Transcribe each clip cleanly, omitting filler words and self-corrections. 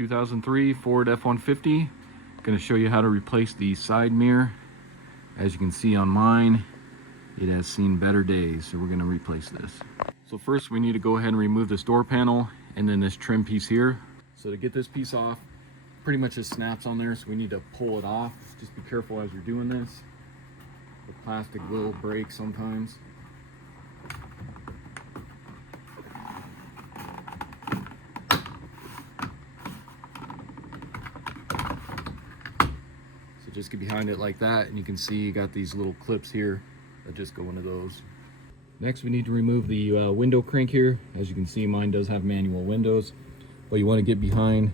2003 Ford F-150. Going to show you how to replace the side mirror. As you can see on mine, it has seen better days, so we're going to replace this. So first we need to go ahead and remove this door panel and then this trim piece here. So to get this piece off, pretty much just snaps on there, so we need to pull it off. Just be careful as you're doing this. The plastic will break sometimes. So just get behind it like that, and you can see you got these little clips here that just go into those. Next we need to remove the window crank here. As you can see, mine does have manual windows, but you want to get behind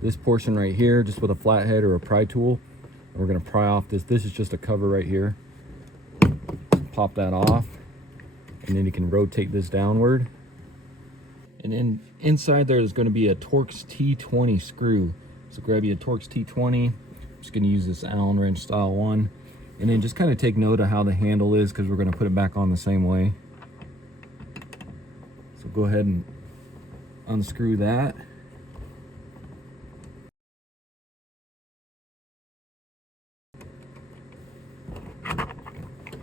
this portion right here just with a flathead or a pry tool, and we're going to pry off this. This is just a cover right here. Pop that off, and then you can rotate this downward, and then inside there's going to be a Torx T20 screw. So grab you a Torx T20. I'm just going to use this Allen wrench style one, and then just kind of take note of how the handle is, because we're going to put it back on the same way. So go ahead and unscrew that.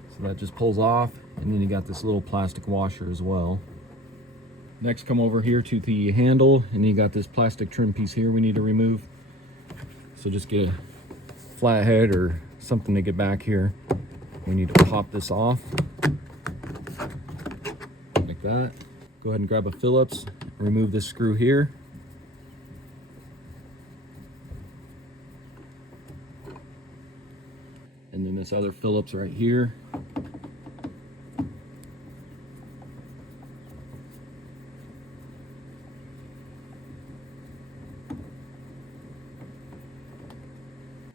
So that just pulls off, and then you got this little plastic washer as well. Next, come over here to the handle, and you got this plastic trim piece here we need to remove. So just get a flathead or something to get back here. We need to pop this off like that. Go ahead and grab a Phillips, remove this screw here. And then this other Phillips right here.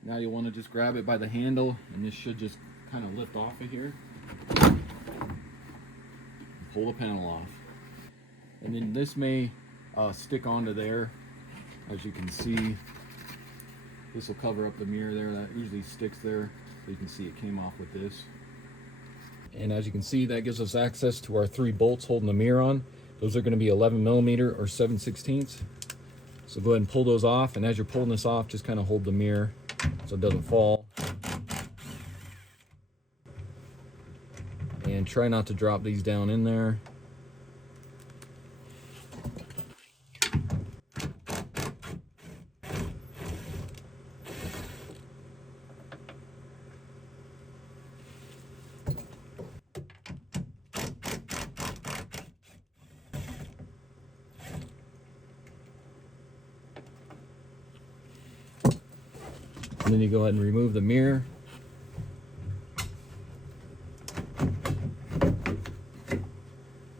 Now you want to just grab it by the handle, and this should just kind of lift off of here. Pull the panel off. And then this may stick onto there. As you can see, this will cover up the mirror there. That usually sticks there. So you can see it came off with this. And as you can see, that gives us access to our 3 bolts holding the mirror on. Those are going to be 11mm or 7/16. So go ahead and pull those off, and as you're pulling this off, just kind of hold the mirror so it doesn't fall. And try not to drop these down in there. And then you go ahead and remove the mirror.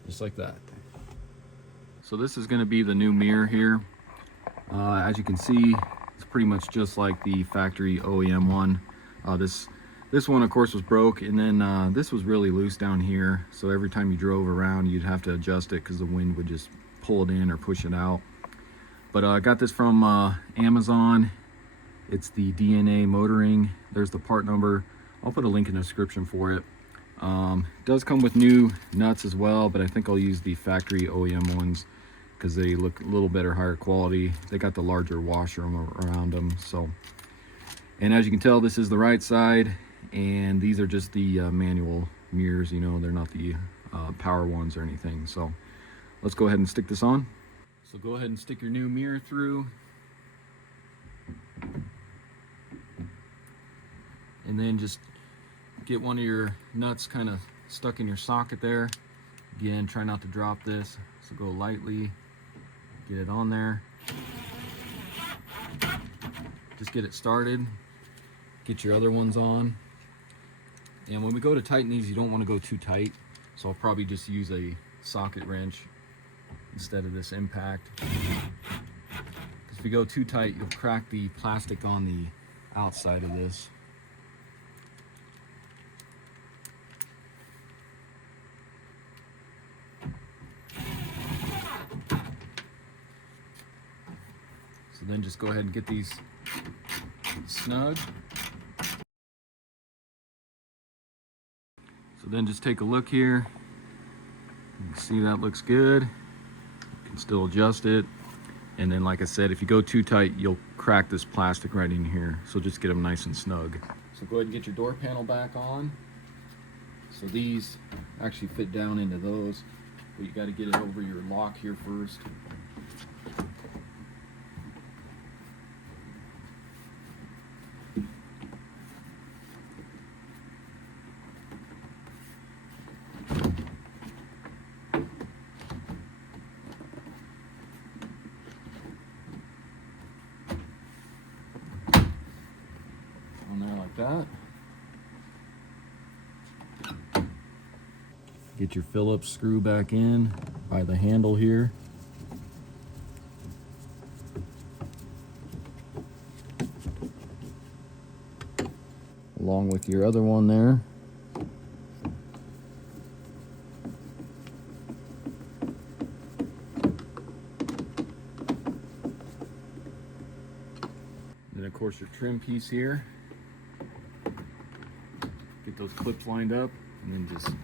Just like that. So this is going to be the new mirror here. As you can see, it's pretty much just like the factory OEM one. This one of course was broke, and then this was really loose down here. So every time you drove around, you'd have to adjust it because the wind would just pull it in or push it out. But I got this from Amazon. It's the DNA motoring. There's the part number. I'll put a link in the description for it. It does come with new nuts as well, but I think I'll use the factory OEM ones because they look a little better, higher quality. They got the larger washer around them. So, and as you can tell, this is the right side, and these are just the manual mirrors. You know, they're not the power ones or anything. So let's go ahead and stick this on. So go ahead and stick your new mirror through. And then just get one of your nuts kind of stuck in your socket there. Again, try not to drop this, so go lightly, get it on there. Just get it started, get your other ones on. And when we go to tighten these, you don't want to go too tight, so I'll probably just use a socket wrench instead of this impact. If you go too tight, you'll crack the plastic on the outside of this. So then just go ahead and get these snug. So then just take a look here. You can see that looks good. You can still adjust it. And then, like I said, if you go too tight, you'll crack this plastic right in here. So just get them nice and snug. So go ahead and get your door panel back on. So these actually fit down into those, but you got to get it over your lock here first. On there like that. Get your Phillips screw back in by the handle here. Along with your other one there. Then of course your trim piece here. Get those clips lined up and then just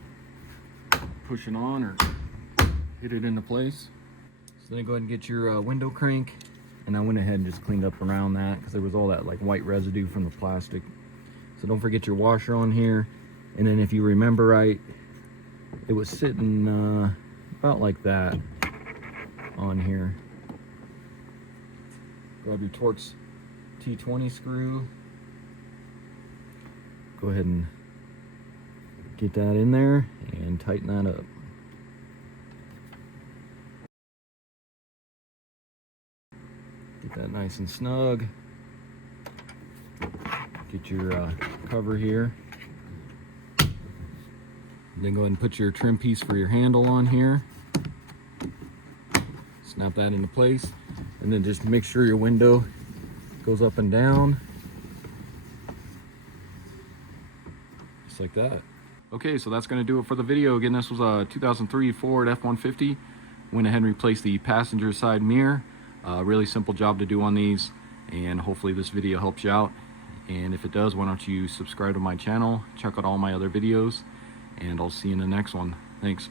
push it on or hit it into place. So then go ahead and get your window crank, and I went ahead and just cleaned up around that because there was all that like white residue from the plastic. So don't forget your washer on here, and then if you remember right, it was sitting about like that on here. Grab your Torx T20 screw, go ahead and get that in there and tighten that up. Get that nice and snug. Get your cover here. Then go ahead and put your trim piece for your handle on here. Snap that into place. And then just make sure your window goes up and down. Just like that. Okay, so that's going to do it for the video. Again, this was a 2003 Ford F-150. Went ahead and replaced the passenger side mirror. Really simple job to do on these, and hopefully this video helps you out. And if it does, why don't you subscribe to my channel, check out all my other videos, and I'll see you in the next one. Thanks.